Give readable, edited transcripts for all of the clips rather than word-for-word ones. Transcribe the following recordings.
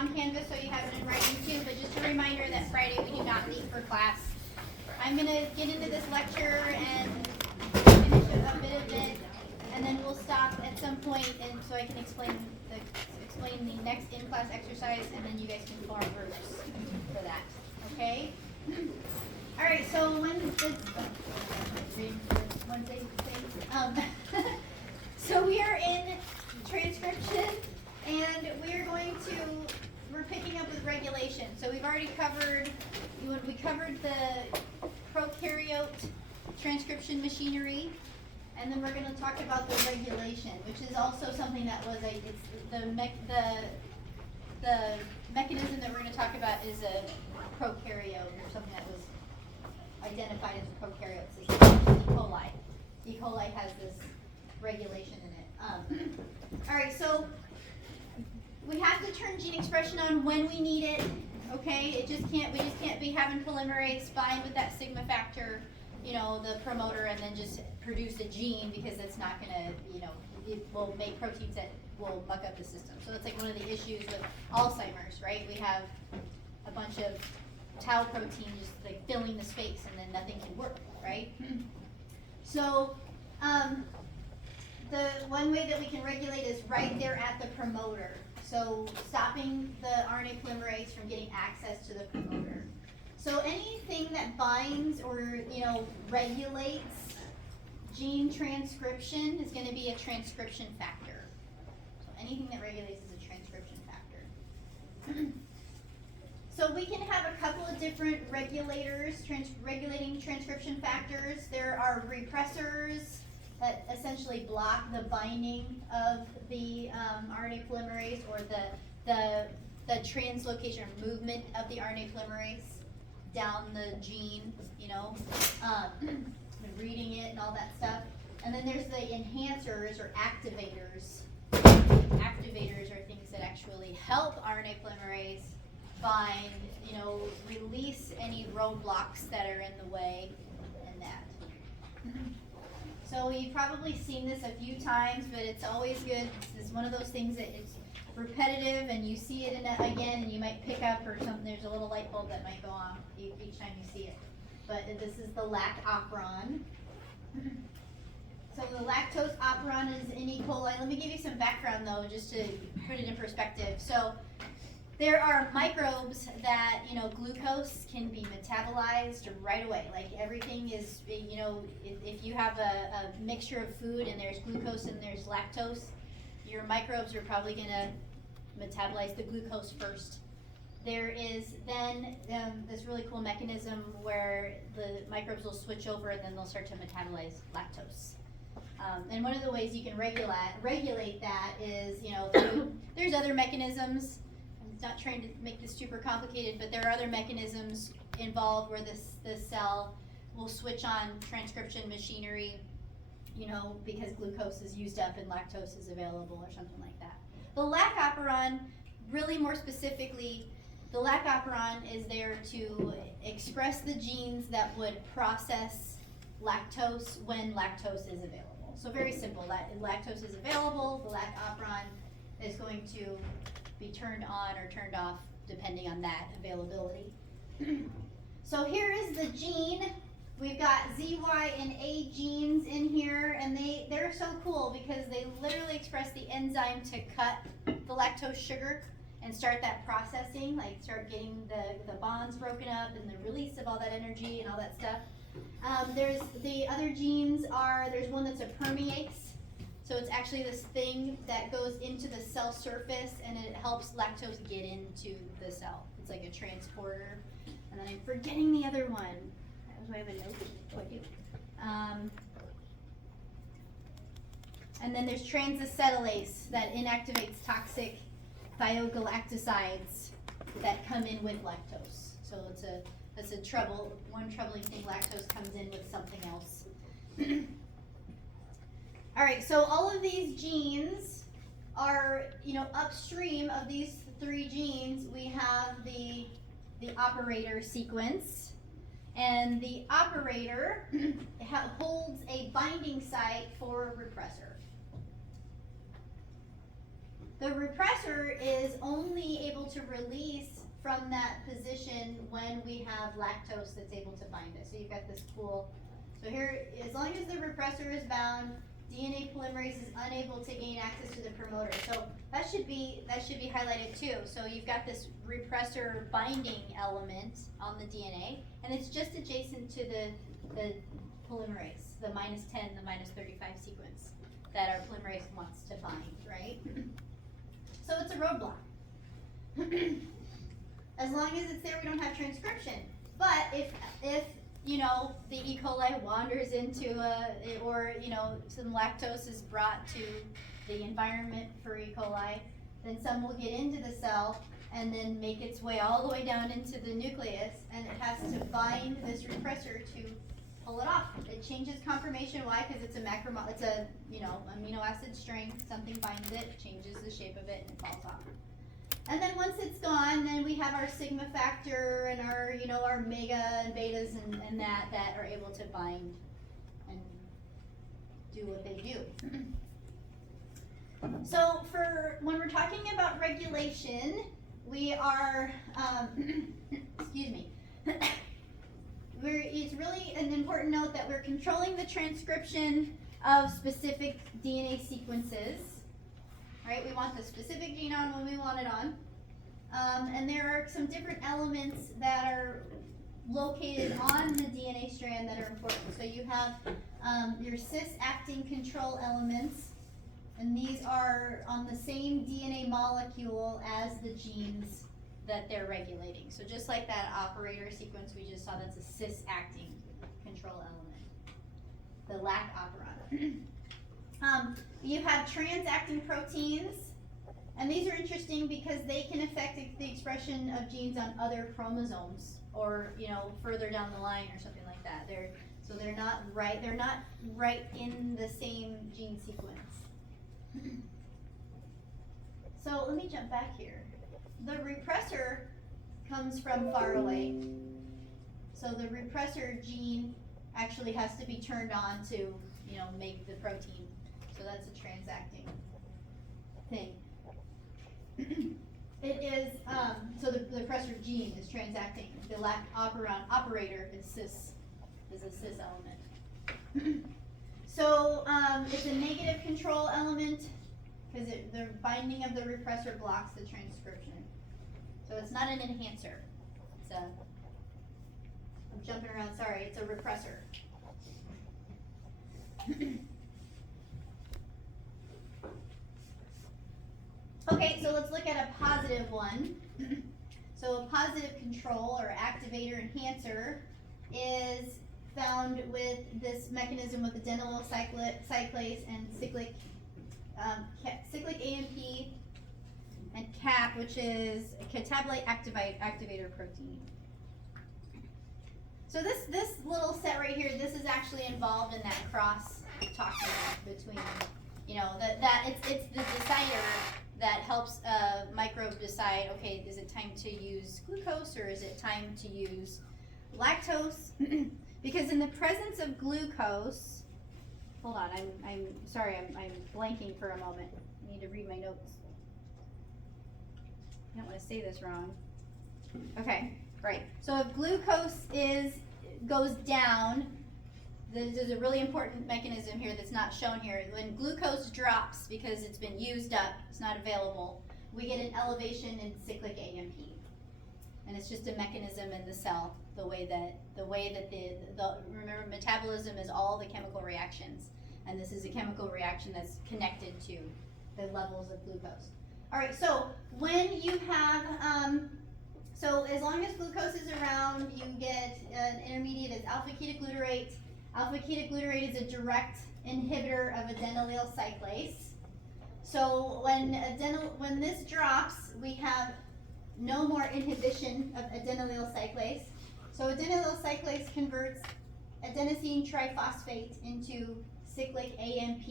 on Canvas so you have it in writing too, but just a reminder that Friday we do not meet for class. I'm going to get into this lecture and finish a bit of it, and then we'll stop at some point and so I can explain the next in-class exercise, and then you guys can form groups for that. Okay? All right, so so we are in transcription, and we're picking up with regulation. So we've already covered, we covered the prokaryote transcription machinery, and then we're going to talk about the regulation, which is also something that was the mechanism that we're going to talk about is a prokaryote, or something that was identified as a prokaryote system, E. coli. E. coli has this regulation in it. All right, so we have to turn gene expression on when we need it. Okay, we just can't be having polymerase bind with that sigma factor, the promoter, and then just produce a gene, because it's not gonna, it will make proteins that will muck up the system. So it's like one of the issues with Alzheimer's, right? We have a bunch of tau protein just like filling the space, and then nothing can work, right? So the one way that we can regulate is right there at the promoter. So stopping the RNA polymerase from getting access to the promoter. So anything that binds or regulates gene transcription is going to be a transcription factor. So anything that regulates is a transcription factor. So we can have a couple of different regulators, regulating transcription factors. There are repressors that essentially block the binding of the RNA polymerase, or the translocation or movement of the RNA polymerase down the gene, reading it and all that stuff. And then there's the enhancers or activators. Activators are things that actually help RNA polymerase bind, release any roadblocks that are in the way, and that. So you've probably seen this a few times, but it's always good. It's one of those things that it's repetitive, and you see it again, and you might pick up or something. There's a little light bulb that might go on each time you see it. But this is the lac operon. So the lactose operon is in E. coli. Let me give you some background though, just to put it in perspective. So there are microbes that, glucose can be metabolized right away. Like everything is, if you have a mixture of food and there's glucose and there's lactose, your microbes are probably going to metabolize the glucose first. There is then this really cool mechanism where the microbes will switch over and then they'll start to metabolize lactose. And one of the ways you can regulate that is, there's other mechanisms. I'm not trying to make this super complicated, but there are other mechanisms involved where the cell will switch on transcription machinery, because glucose is used up and lactose is available or something like that. The lac operon, really more specifically, the lac operon is there to express the genes that would process lactose when lactose is available. So very simple, lactose is available, the lac operon is going to be turned on or turned off depending on that availability. So here is the gene. We've got Z, Y, and A genes in here, and they're so cool because they literally express the enzyme to cut the lactose sugar and start that processing, like start getting the bonds broken up and the release of all that energy and all that stuff. There's the other genes there's one that's a permease. So it's actually this thing that goes into the cell surface and it helps lactose get into the cell. It's like a transporter. And then I'm forgetting the other one. Do I have a note? Oh, I do. And then there's transacetylase that inactivates toxic thiogalactosides that come in with lactose. So that's one troubling thing. Lactose comes in with something else. All right, so all of these genes are, upstream of these three genes, we have the operator sequence. And the operator holds a binding site for a repressor. The repressor is only able to release from that position when we have lactose that's able to bind it. So you've got this cool, so here, as long as the repressor is bound, DNA polymerase is unable to gain access to the promoter. So that should be highlighted too. So you've got this repressor binding element on the DNA, and it's just adjacent to the polymerase, the -10, the -35 sequence that our polymerase wants to bind, right? So it's a roadblock. As long as it's there, we don't have transcription. But if you know, the E. coli wanders into or, you know, some lactose is brought to the environment for E. coli, then some will get into the cell and then make its way all the way down into the nucleus, and it has to bind this repressor to pull it off. It changes conformation. Why? Because it's a you know, amino acid string. Something binds it, changes the shape of it, and it falls off. And then once it's gone, then we have our sigma factor and our, you know, our mega and betas and that are able to bind and do what they do. So for when we're talking about regulation, we are, excuse me, it's really an important note that we're controlling the transcription of specific DNA sequences. Right, we want the specific gene on when we want it on. And there are some different elements that are located on the DNA strand that are important. So you have your cis-acting control elements, and these are on the same DNA molecule as the genes that they're regulating. So just like that operator sequence we just saw, that's a cis-acting control element, the lac operon. You have trans-acting proteins, and these are interesting because they can affect the expression of genes on other chromosomes, or, you know, further down the line or something like that. They're not right in the same gene sequence. So let me jump back here. The repressor comes from far away. So the repressor gene actually has to be turned on to, you know, make the protein. So that's a transacting thing. It is, so the repressor gene is transacting. The lac operon operator is a cis element. So it's a negative control element because the binding of the repressor blocks the transcription. So it's not an enhancer. It's a, I'm jumping around, sorry, it's a repressor. Okay, so let's look at a positive one. So a positive control or activator enhancer is found with this mechanism with adenylyl cyclase and cyclic AMP and CAP, which is a catabolite activator protein. So this little set right here, this is actually involved in that cross talking between, you know, that it's the decider that helps a microbe decide, okay, is it time to use glucose or is it time to use lactose? Because in the presence of glucose, hold on, I'm sorry, I'm blanking for a moment. I need to read my notes. I don't want to say this wrong. Okay, right. So if glucose goes down, there's a really important mechanism here that's not shown here. When glucose drops because it's been used up, it's not available, we get an elevation in cyclic AMP. And it's just a mechanism in the cell, the way that remember, metabolism is all the chemical reactions, and this is a chemical reaction that's connected to the levels of glucose. All right, so when you have, so as long as glucose is around, you get an intermediate as alpha-ketoglutarate. Alpha-ketoglutarate is a direct inhibitor of adenylyl cyclase. So when this drops, we have no more inhibition of adenylyl cyclase. So adenylyl cyclase converts adenosine triphosphate into cyclic AMP,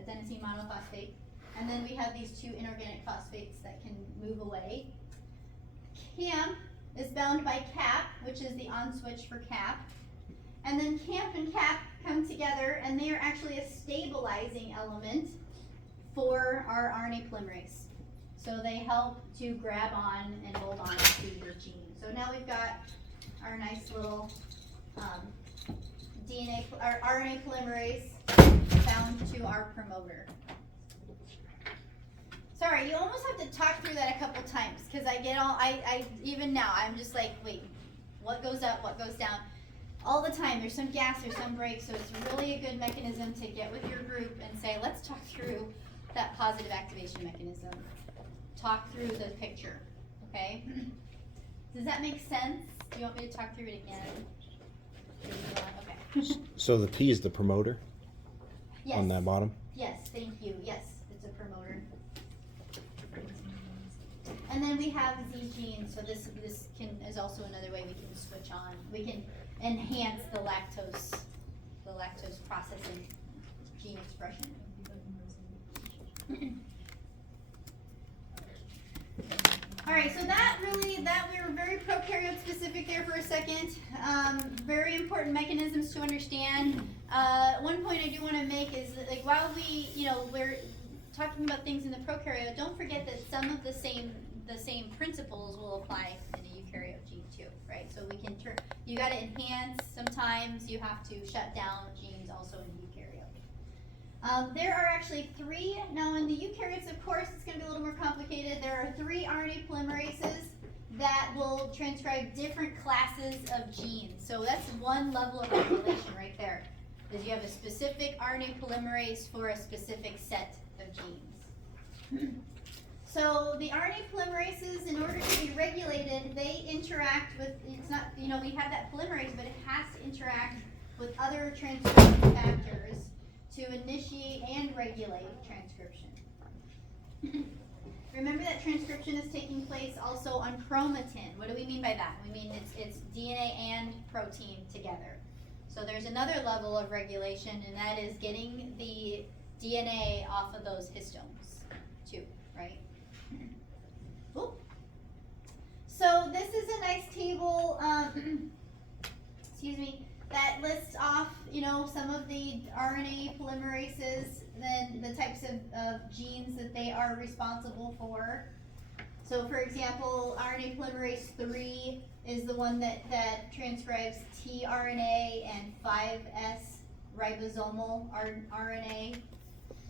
adenosine monophosphate, and then we have these two inorganic phosphates that can move away. CAMP is bound by CAP, which is the on switch for CAP. And then CAMP and CAP come together, and they are actually a stabilizing element for our RNA polymerase. So they help to grab on and hold on to the gene. So now we've got our nice little our RNA polymerase bound to our promoter. Sorry, you almost have to talk through that a couple times because I get all, I even now, I'm just like, wait, what goes up, what goes down? All the time, there's some gas, there's some brakes, so it's really a good mechanism to get with your group and say, let's talk through that positive activation mechanism. Talk through the picture, okay? Does that make sense? Do you want me to talk through it again? Okay. So the P is the promoter? Yes. On that bottom? Yes, thank you. Yes, it's a promoter. And then we have Z gene, so this is also another way we can switch on. We can enhance the lactose processing gene expression. All right, so that we were very prokaryote specific there for a second. Very important mechanisms to understand. One point I do want to make is that, like, while we're talking about things in the prokaryote, don't forget that some of the same principles will apply in a eukaryote gene too, right? So we can you got to enhance. Sometimes you have to shut down genes also in eukaryote. There are actually 3. Now in the eukaryotes, of course, it's going to be a little more complicated. There are 3 RNA polymerases that will transcribe different classes of genes. So that's one level of regulation right there. Is you have a specific RNA polymerase for a specific set of genes. So the RNA polymerases, in order to be regulated, they interact with, it's not, we have that polymerase, but it has to interact with other transcription factors to initiate and regulate transcription. Remember that transcription is taking place also on chromatin. What do we mean by that? We mean it's DNA and protein together. So there's another level of regulation, and that is getting the DNA off of those histones too, right? Cool. So this is a nice table, excuse me, that lists off, some of the RNA polymerases, then the types of genes that they are responsible for. So for example, RNA polymerase 3 is the one that transcribes tRNA and 5S ribosomal RNA.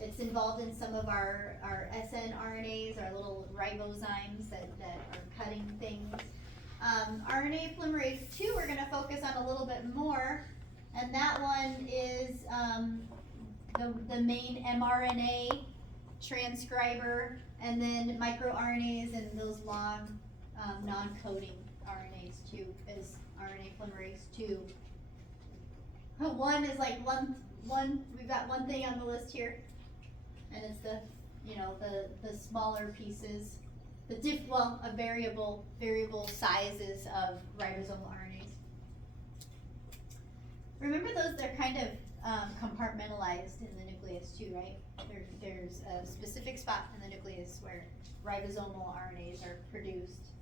It's involved in some of our snRNAs, our little ribozymes that are cutting things. RNA polymerase 2 we're going to focus on a little bit more, and that one is the main mRNA transcriber, and then microRNAs and those long non-coding RNAs too is RNA polymerase 2. One is like one we've got one thing on the list here, and it's the smaller pieces, variable sizes of ribosomal RNAs. Remember they're kind of compartmentalized in the nucleus too, right? There's a specific spot in the nucleus where ribosomal RNAs are produced.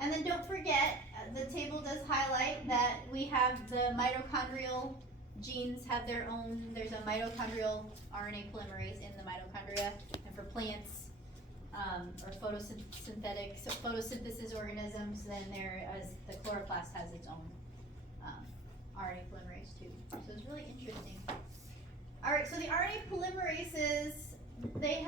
And then don't forget, the table does highlight that we have the mitochondrial genes have their own, there's a mitochondrial RNA polymerase in the mitochondria, and for plants or photosynthesis organisms, then the chloroplast has its own RNA polymerase too. So it's really interesting. All right, so the RNA polymerases, they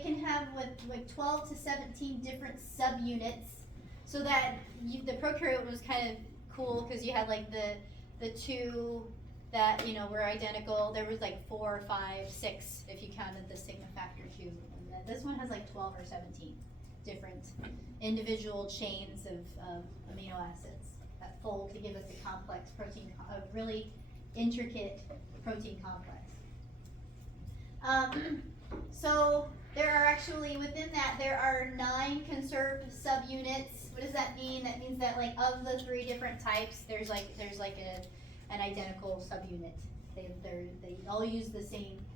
can have with 12 to 17 different subunits, so that the prokaryote was kind of cool because you had like the 2 that were identical. There was like 4, 5, 6 if you counted the sigma factor 2. And then this one has like 12 or 17 different individual chains of amino acids that fold to give us a complex protein, a really intricate protein complex. So there are actually, within that, there are 9 conserved subunits. What does that mean? That means that like of the 3 different types, there's like an identical subunit. They all use the same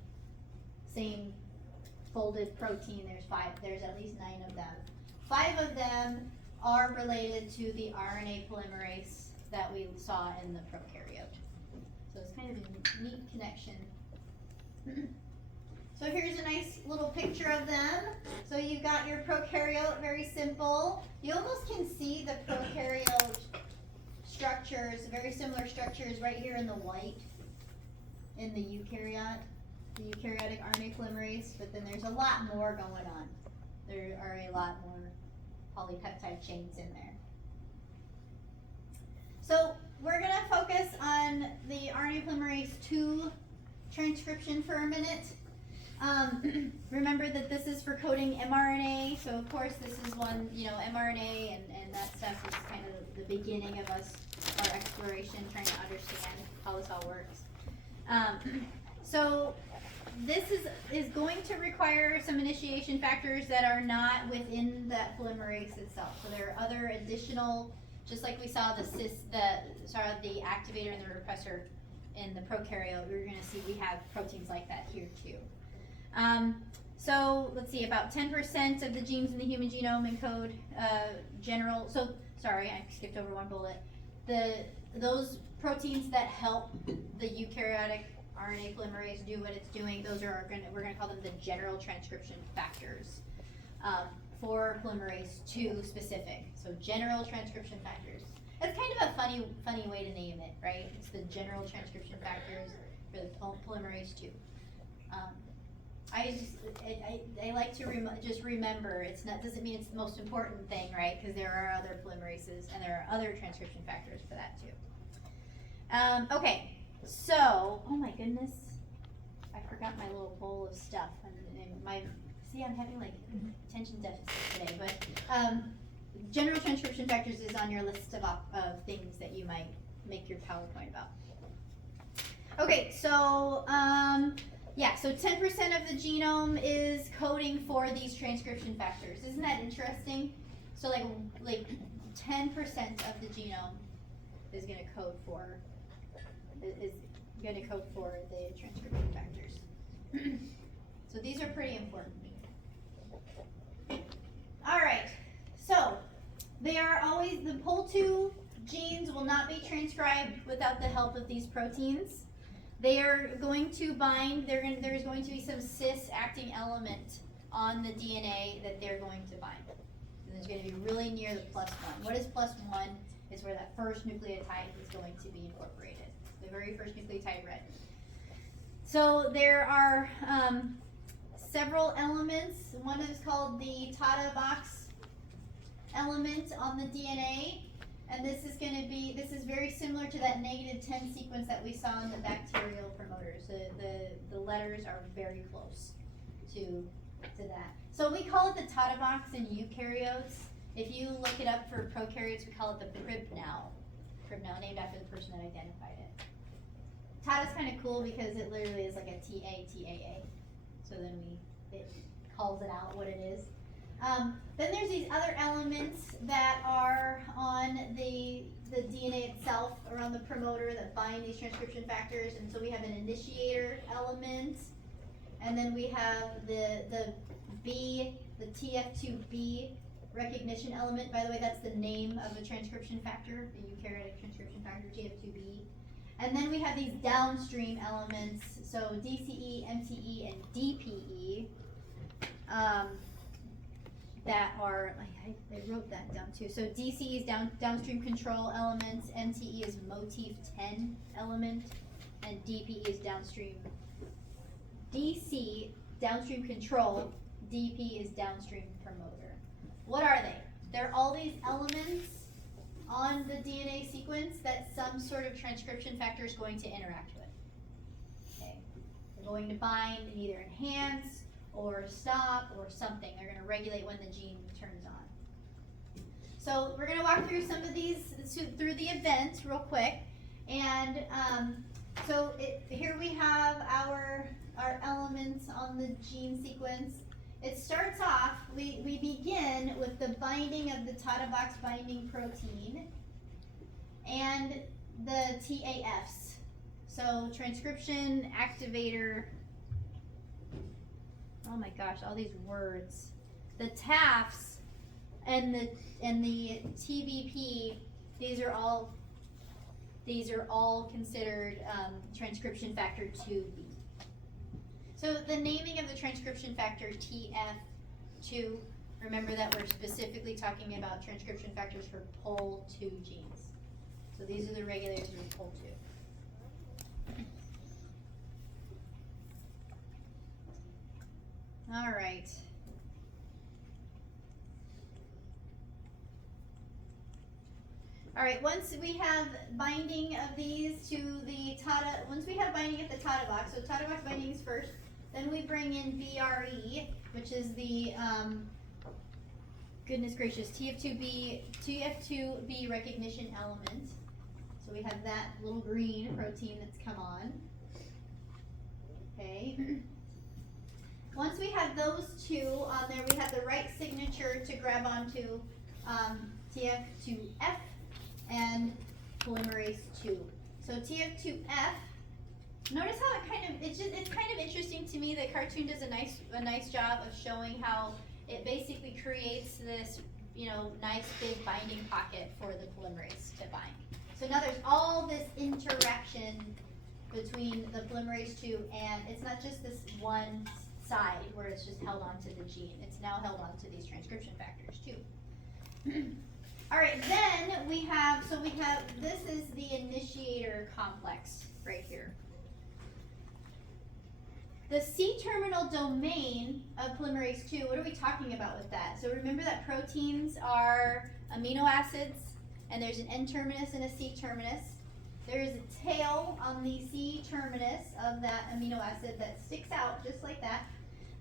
folded protein. There's at least 9 of them. 5 of them are related to the RNA polymerase that we saw in the prokaryote. So it's kind of a neat connection. So So here's a nice little picture of them. So you've got your prokaryote, very simple. You almost can see the prokaryote structures, very similar structures right here in the white, in the eukaryote, the eukaryotic RNA polymerase, but then there's a lot more going on. There are a lot more polypeptide chains in there. So we're gonna focus on the RNA polymerase II transcription for a minute. Remember that this is for coding mRNA, so of course this is one, mRNA and that stuff is kind of the beginning of our exploration, trying to understand how this all works. So this is going to require some initiation factors that are not within that polymerase itself. So there are other additional, just like we saw the activator and the repressor in the prokaryote, we're going to see we have proteins like that here too. So let's see, about 10% of the genes in the human genome encode sorry, I skipped over one bullet. Those proteins that help the eukaryotic RNA polymerase do what it's doing, we're gonna call them the general transcription factors for polymerase II specific. So general transcription factors. That's kind of a funny way to name it, right? It's the general transcription factors for the polymerase II. I like to just remember, doesn't mean it's the most important thing, right? Because there are other polymerases and there are other transcription factors for that too. Okay, so, oh my goodness, I forgot my little bowl of stuff. I'm having like attention deficit today, but general transcription factors is on your list of things that you might make your PowerPoint about. Okay, so, so 10% of the genome is coding for these transcription factors. Isn't that interesting? So like 10% of the genome is going to code for the transcription factors. So these are pretty important. All right. So they are always, the POL2 genes will not be transcribed without the help of these proteins. They are going to bind, there's going to be some cis acting element on the DNA that they're going to bind. And there's going to be really near the +1. What is +1? Is where that first nucleotide is going to be incorporated. The very first nucleotide read. So there are several elements. One is called the Tata box element on the DNA. And this is very similar to that -10 sequence that we saw in the bacterial promoters. The letters are very close to that. So we call it the Tata box in eukaryotes. If you look it up for prokaryotes, we call it the Pribnow, named after the person that identified it. Tata's kind of cool because it literally is like a TATAA. So then it calls it out what it is. Then there's these other elements that are on the DNA itself, around the promoter, that bind these transcription factors. And so we have an initiator element, and then we have the TF2B recognition element. By the way, that's the name of the transcription factor, the eukaryotic transcription factor, TF2B. And then we have these downstream elements, so DCE, MTE, and DPE. That are, I wrote that down too. So DCE is downstream control elements, MTE is motif 10 element, and DPE is downstream. DC, downstream control, DP is downstream promoter. What are they? They're all these elements on the DNA sequence that some sort of transcription factor is going to interact with. Okay, they're going to bind and either enhance or stop or something. They're going to regulate when the gene turns on. So we're going to walk through some of these through the event real quick. And here we have our elements on the gene sequence. It starts off, we begin with the binding of the Tata box binding protein and the TAFs. So transcription activator. Oh my gosh, all these words. The TAFs and the TBP, these are all considered transcription factor 2B. So the naming of the transcription factor TF2, remember that we're specifically talking about transcription factors for POL2 genes. So these are the regulators of POL2. All right. All right, once we have binding of these to the TATA, once we have binding at the TATA box, so TATA box bindings first, then we bring in VRE, which is the, goodness gracious, TF2B recognition element. So we have that little green protein that's come on. Okay. Once we have those two on there, we have the right signature to grab onto TF2F and polymerase 2. So TF2F, notice how it kind of, it's kind of interesting to me that Cartoon does a nice job of showing how it basically creates this, nice big binding pocket for the polymerase to bind. So now there's all this interaction between the polymerase 2, and it's not just this one side where it's just held onto the gene. It's now held onto these transcription factors too. All right, then we have, this is the initiator complex right here. The C-terminal domain of polymerase 2, what are we talking about with that? So remember that proteins are amino acids, and there's an N-terminus and a C-terminus. There is a tail on the C-terminus of that amino acid that sticks out just like that.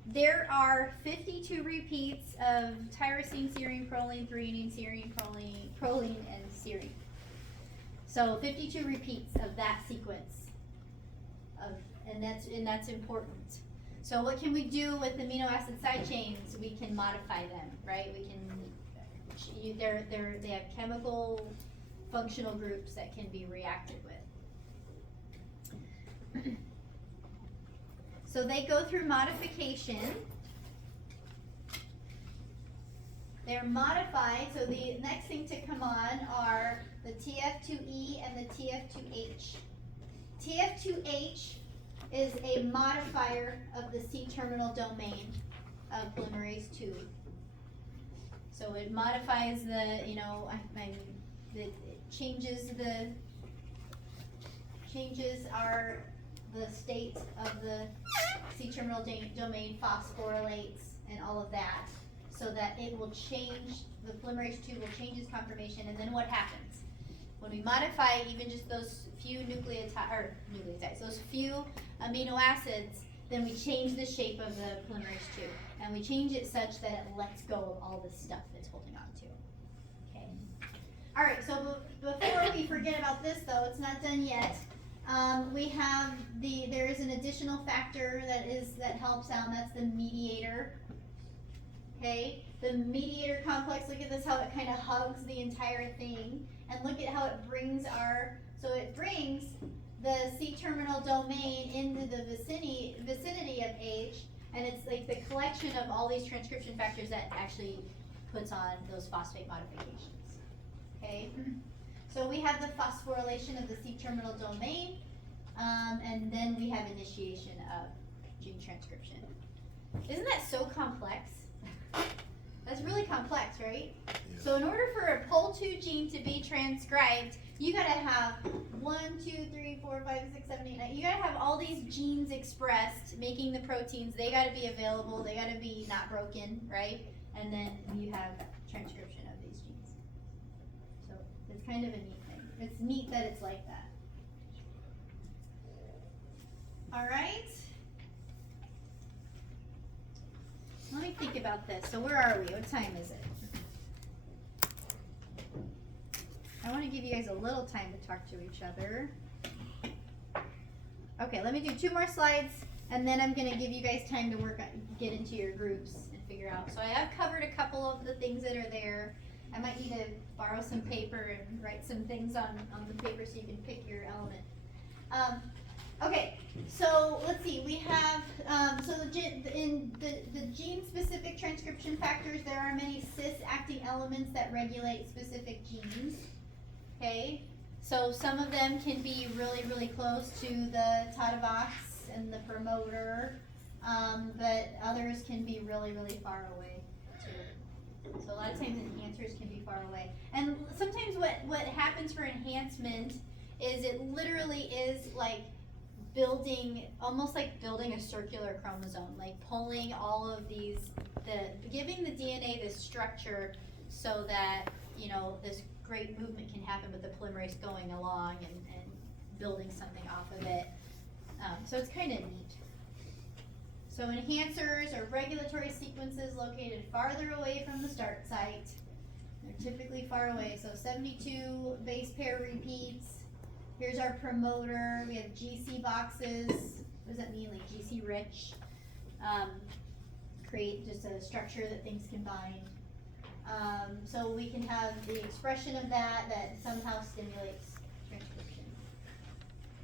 There are 52 repeats of tyrosine, serine, proline, threonine, serine, proline, and serine. So 52 repeats of that sequence, and that's important. So what can we do with amino acid side chains? We can modify them, right? We can. They have chemical functional groups that can be reacted with. So they go through modification. They're modified, so the next thing to come on are the TF2E and the TF2H. TF2H is a modifier of the C-terminal domain of polymerase 2. So it modifies the, it changes the state of the C-terminal domain, phosphorylates, and all of that, so that it will change, the polymerase 2 will change its conformation, and then what happens? When we modify even just those few nucleotides, those few amino acids, then we change the shape of the polymerase 2, and we change it such that it lets go of all the stuff it's holding on to. Okay. All right, so before we forget about this though, it's not done yet. We have there is an additional factor that helps out, and that's the mediator. Okay, the mediator complex, look at this, how it kind of hugs the entire thing, and look at how it brings it brings the C-terminal domain into the vicinity of H, and it's like the collection of all these transcription factors that actually puts on those phosphate modifications. Okay. So we have the phosphorylation of the C-terminal domain, and then we have initiation of gene transcription. Isn't that so complex? That's really complex, right? Yeah. So in order for a POL2 gene to be transcribed, you gotta have 1, 2, 3, 4, 5, 6, 7, 8, 9. You gotta have all these genes expressed, making the proteins. They gotta be available. They gotta be not broken, right? And then you have transcription of these genes. So it's kind of a neat thing. It's neat that it's like that. All right. Let me think about this. So where are we? What time is it? I want to give you guys a little time to talk to each other. Okay, let me do 2 more slides, and then I'm going to give you guys time to get into your groups and figure out. So I have covered a couple of the things that are there. I might need to borrow some paper and write some things on the paper so you can pick your element. Okay, so let's see. We have in the gene-specific transcription factors, there are many cis-acting elements that regulate specific genes. Okay, so some of them can be really, really close to the TATA box and the promoter. but others can be really, really far away too. So a lot of times enhancers can be far away. And sometimes what happens for enhancement is it literally is like almost like building a circular chromosome, like pulling all of these, giving the DNA this structure so that, you know, this great movement can happen with the polymerase going along and building something off of it. So it's kind of neat. So enhancers are regulatory sequences located farther away from the start site. They're typically far away, so 72 base pair repeats. Here's our promoter. We have GC boxes. What does that mean? Like GC rich. Create just a structure that things can bind. So we can have the expression of that somehow stimulates transcription.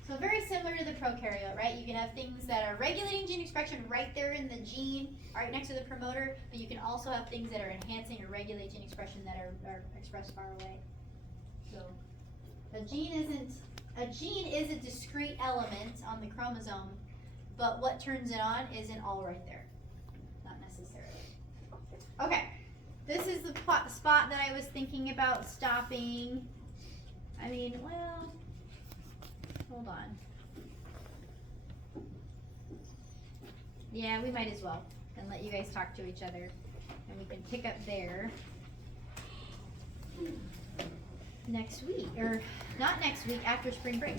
So very similar to the prokaryote, right? You can have things that are regulating gene expression right there in the gene, right next to the promoter, but you can also have things that are enhancing or regulating gene expression that are expressed far away. So a gene is a discrete element on the chromosome, but what turns it on isn't all right there. Not necessarily. Okay, this is the spot that I was thinking about stopping. I mean, well, hold on. Yeah, we might as well, and let you guys talk to each other, and we can pick up there next week, or not next week, after spring break.